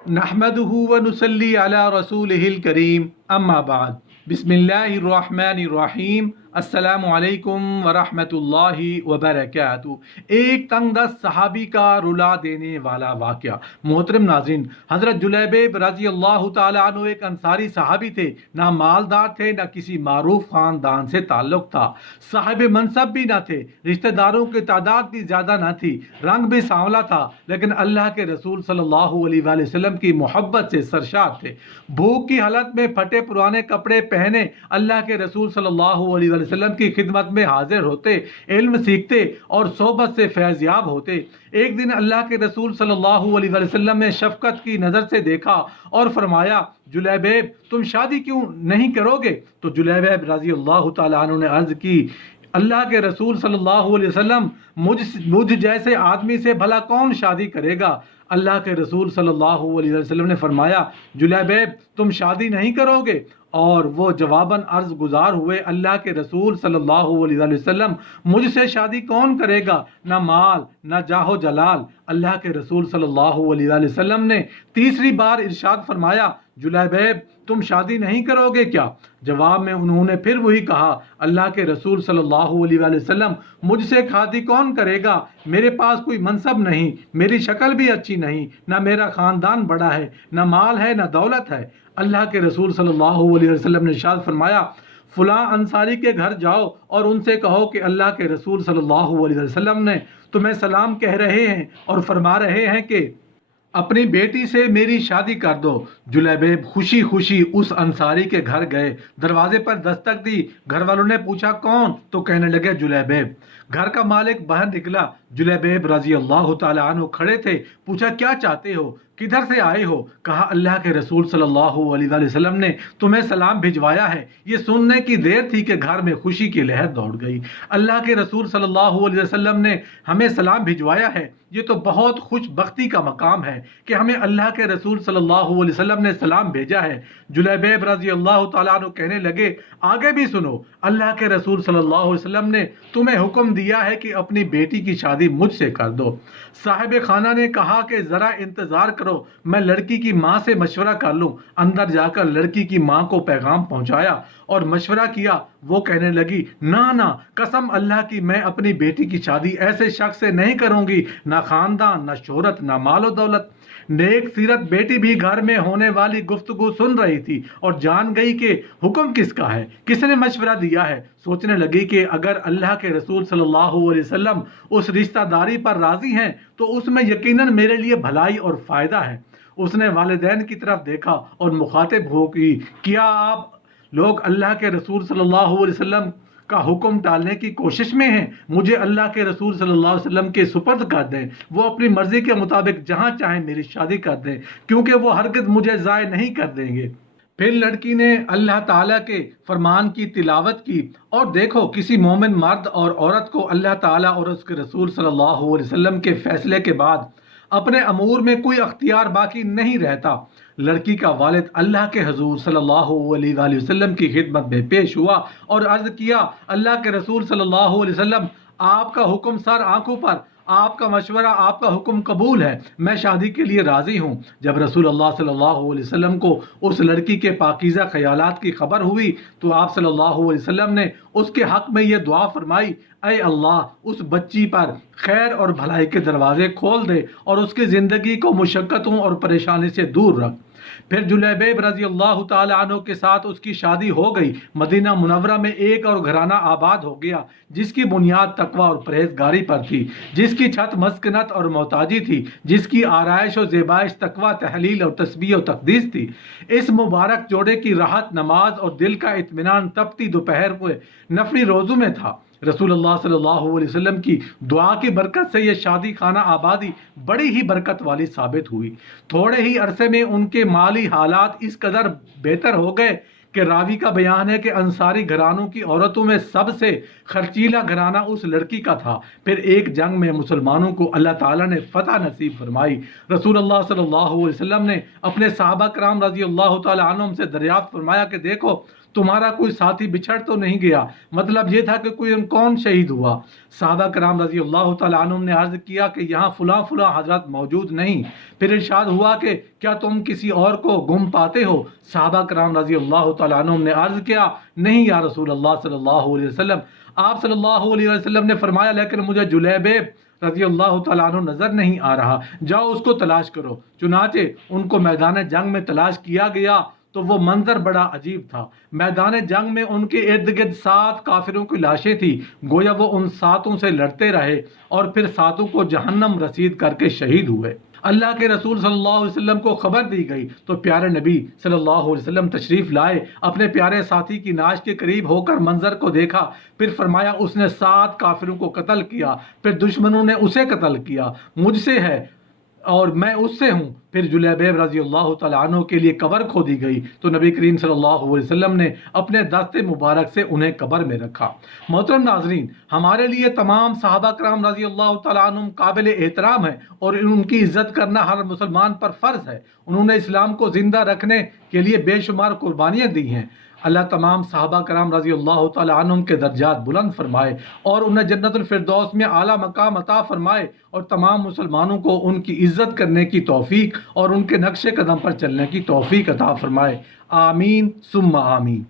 नहमदुहु व नुसल्ली अला रसूलिहिल करीम अम्मा बाद बिस्मिल्लाहिर्रहमानिर्रहीम अस्सलामु अलैकुम व रहमतुल्लाहि व बरकातुहू। एक तंग दस्त सहाबी का रुला देने वाला वाक़या। मोहतरम नाज़रीन, हज़रत जुलैबिब रज़ी अल्लाह ताला अन्हु एक अंसारी सहाबी थे। ना मालदार थे, ना किसी मारूफ ख़ानदान से ताल्लुक़ था, साहिब मनसब भी ना थे, रिश्तेदारों की तादाद भी ज़्यादा ना थी, रंग भी सांवला था, लेकिन अल्लाह के रसूल सल्लल्लाहु अलैहि वसल्लम की मोहब्बत से सरशार थे। भूख की हालत में फटे पुराने कपड़े पहने अल्लाह के रसूल सल्लल्लाहु अलैहि वसल्लम की खिदमत में हाजिर होते, इल्म सीखते और सोहबत से फैज़याब होते। एक दिन अल्लाह के रसूल सल्लल्लाहु अलैहि वसल्लम ने शफकत की नज़र से देखा और फरमाया, जुलैबिब, तुम शादी क्यों नहीं करोगे? तो जुलैबिब रज़ी अल्लाह तआला अन्हु ने अर्ज़ की, अल्लाह के रसूल सल्लल्लाहु अलैहि वसल्लम, मुझ जैसे आदमी से भला कौन शादी करेगा? अल्लाह के रसूल सल्लल्लाहु अलैहि वसल्लम ने फरमाया, जुलैबिब, तुम शादी नहीं करोगे? और वो जवाबन अर्ज गुजार हुए, अल्लाह के रसूल सल्लल्लाहु अलैहि वसल्लम, मुझसे शादी कौन करेगा? ना माल, ना जाहो जलाल। अल्लाह के रसूल सल्लल्लाहु अलैहि वसल्लम ने तीसरी बार इरशाद फरमाया, जुलैबिब, तुम शादी नहीं करोगे क्या? जवाब में उन्होंने फिर वही कहा, अल्लाह के रसूल सल्लल्लाहु अलैहि वसल्लम, मुझसे शादी कौन करेगा? मेरे पास कोई मनसब नहीं, मेरी शक्ल भी अच्छी नहीं, ना मेरा ख़ानदान बड़ा है, ना माल है, ना दौलत है। अल्लाह के रसूल सल्लल्लाहु अलैहि वसल्लम ने इरशाद फरमाया, फलां अंसारी के घर जाओ और उनसे कहो कि अल्लाह के रसूल सल्लल्लाहु अलैहि वसल्लम ने तुम्हें सलाम कह रहे हैं और फरमा रहे हैं कि अपनी बेटी से मेरी शादी कर दो। जुलैबिब खुशी खुशी उस अंसारी के घर गए, दरवाजे पर दस्तक दी। घर वालों ने पूछा, कौन? तो कहने लगे, जुलैबिब। घर का मालिक बाहर निकला। जुलैबिब रजी अल्लाह तआला अन्हु खड़े थे। पूछा, क्या चाहते हो? किधर से आए हो? कहा, अल्लाह के रसूल सल्लल्लाहु अलैहि वसल्लम ने तुम्हें सलाम भिजवाया है। ये सुनने की देर थी कि घर में खुशी की लहर दौड़ गई। अल्लाह के रसूल सल्लल्लाहु अलैहि वसल्लम ने हमें सलाम भिजवाया है। ये तो बहुत खुशबख्ती का मकाम है कि हमें अल्लाह के रसूल सल्लल्लाहु अलैहि वसल्लम ने सलाम भेजा है। जुलैबिब रज़ी अल्लाह तआला अन्हु कहने लगे, आगे भी सुनो, अल्लाह के रसूल सल्लल्लाहु अलैहि वसल्लम ने तुम्हें हुक्म दिया है कि अपनी बेटी की शादी मुझसे कर दो। साहिब खाना ने कहा कि ज़रा इंतज़ार करो, मैं लड़की की माँ से मशवरा कर लूँ। अंदर जाकर लड़की की माँ को पैगाम पहुँचाया और मशवरा किया। वो कहने लगी, ना ना, कसम अल्लाह की, मैं अपनी बेटी की शादी ऐसे शख्स से नहीं करूँगी, ना खानदान, ना शोहरत, ना मालो दौलत। नेक सीरत बेटी भी घर में होने वाली गुफ्तगू सुन रही थी और जान गई कि हुक्म किसका है, किसने मशवरा दिया है। सोचने लगी कि अगर अल्लाह के रसूल सल्लल्लाहु अलैहि वसल्लम उस रिश्तेदारी पर राजी हैं तो उसमें यकीनन मेरे लिए भलाई और फ़ायदा है। उसने वालिदैन की तरफ देखा और मुखातिब हो की, क्या आप लोग अल्लाह के रसूल सल्लल्लाहु अलैहि वसल्लम का हुक्म टालने की कोशिश में हैं? मुझे अल्लाह के रसूल सल्लल्लाहु अलैहि वसल्लम के सुपर्द कर दें। वो अपनी मर्जी के मुताबिक जहाँ चाहें मेरी शादी कर दें, क्योंकि वो हरगिज़ मुझे ज़ाय नहीं कर देंगे। फिर लड़की ने अल्लाह ताला के फरमान की तिलावत की और देखो, किसी मोमिन मर्द और औरत को अल्लाह ताला और उसके रसूल सल्लल्लाहु अलैहि वसल्लम के फैसले के बाद अपने अमूर में कोई अख्तियार बाकी नहीं रहता। लड़की का वालिद अल्लाह के हजूर सल्लल्लाहु अलैहि वसल्लम की खिदमत में पेश हुआ और अर्ज किया, अल्लाह के रसूल सल्लल्लाहु अलैहि वसल्लम, आपका हुक्म सर आंखों पर, आपका मशवरा, आपका हुक्म कबूल है, मैं शादी के लिए राज़ी हूँ। जब रसूल अल्लाह सल्लल्लाहु अलैहि वसल्लम को उस लड़की के पाकीज़ा ख्यालात की खबर हुई तो आप सल्लल्लाहु अलैहि वसल्लम ने उसके हक़ में ये दुआ फरमाई, ऐ अल्लाह, उस बच्ची पर खैर और भलाई के दरवाजे खोल दे और उसकी ज़िंदगी को मुशक्क़तों और परेशानी से दूर रख। फिर जुलैबिब रज़ी अल्लाह तआला अन्हु के साथ उसकी शादी हो गई। मदीना मुनव्वरा में एक और घराना आबाद हो गया जिसकी बुनियाद तकवा और परहेजगारी पर थी, जिसकी छत मस्कनत और मोहताजी थी, जिसकी आराइश और ज़ेबाइश तकवा, तहलील और तस्बीह और तक़दीस थी। इस मुबारक जोड़े की राहत, नमाज और दिल का इत्मीनान तपती दोपहर को नफली रोज़ों में था। रसूलुल्लाह सल्लल्लाहु अलैहि वसल्लम की दुआ की बरकत से यह शादी खाना आबादी बड़ी ही बरकत वाली साबित हुई। थोड़े ही अरसे में उनके माली हालात इस कदर बेहतर हो गए कि रावी का बयान है कि अंसारी घरानों की औरतों में सबसे खर्चीला घराना उस लड़की का था। फिर एक जंग में मुसलमानों को अल्लाह ताला ने फतह नसीब फरमाई। रसूलुल्लाह सल्लल्लाहु अलैहि वसल्लम ने अपने सहाबा कराम रज़ी अल्लाह ताला अन्हुम से दरियाफ्त फरमाया कि देखो, तुम्हारा कोई साथी बिछड़ तो नहीं गया। मतलब ये था कि कोई कौन शहीद हुआ। सहाबा कराम रजी अल्लाह तआला अन्हुम ने अर्ज़ किया कि यहाँ फ़लाँ फ़लाँ हज़रत मौजूद नहीं। फिर इरशाद हुआ कि क्या तुम किसी और को गुम पाते हो? सहाबा कराम रजी अल्लाह तआला अन्हुम ने अर्ज़ किया, नहीं या रसूल अल्लाह सल्लल्लाहु अलैहि वसल्लम। आप सल्लल्लाहु अलैहि वसल्लम ने फरमाया, लेकिन मुझे जुलैबिब रज़ी अल्लाह तआला अन्हु नज़र नहीं आ रहा, जाओ उसको तलाश करो। चुनाचे उनको मैदान जंग में तलाश किया गया तो वो मंजर बड़ा अजीब था। मैदान जंग में उनके इर्द गिर्द 7 काफिरों की लाशें थी। गोया वो उन 7 से लड़ते रहे और फिर 7 को जहन्नम रसीद करके शहीद हुए। अल्लाह के रसूल सल्लल्लाहु अलैहि वसल्लम को खबर दी गई तो प्यारे नबी सल्लल्लाहु अलैहि वसल्लम तशरीफ़ लाए। अपने प्यारे साथी की नाश के करीब होकर मंजर को देखा। फिर फरमाया, उसने 7 काफिरों को कत्ल किया, फिर दुश्मनों ने उसे कत्ल किया। मुझसे है और मैं उससे हूँ। फिर जुलैबिब रज़ी अल्लाह तआला अन्हु के लिए कब्र खोदी गई तो नबी करीम सल्लल्लाहु अलैहि वसल्लम ने अपने दस्ते मुबारक से उन्हें कब्र में रखा। मोहतरम नाज़रीन, हमारे लिए तमाम सहाबा कराम रज़ी अल्लाह तआला अन्हुम काबिल एहतराम है और उनकी इज़्ज़त करना हर मुसलमान पर फ़र्ज़ है। उन्होंने इस्लाम को ज़िंदा रखने के लिए बेशुमार कुर्बानियाँ दी हैं। अल्लाह तमाम सहाबा कराम रज़ी अल्लाह तआला अन्हुम के दर्जात बुलंद फरमाए और उन्हें जन्नतुल फिरदौस में आला मकाम अता फरमाए और तमाम मुसलमानों को उनकी इज़्ज़त करने की तौफीक और उनके नक्शे कदम पर चलने की तौफीक अता फरमाए। आमीन सुम्मा आमीन।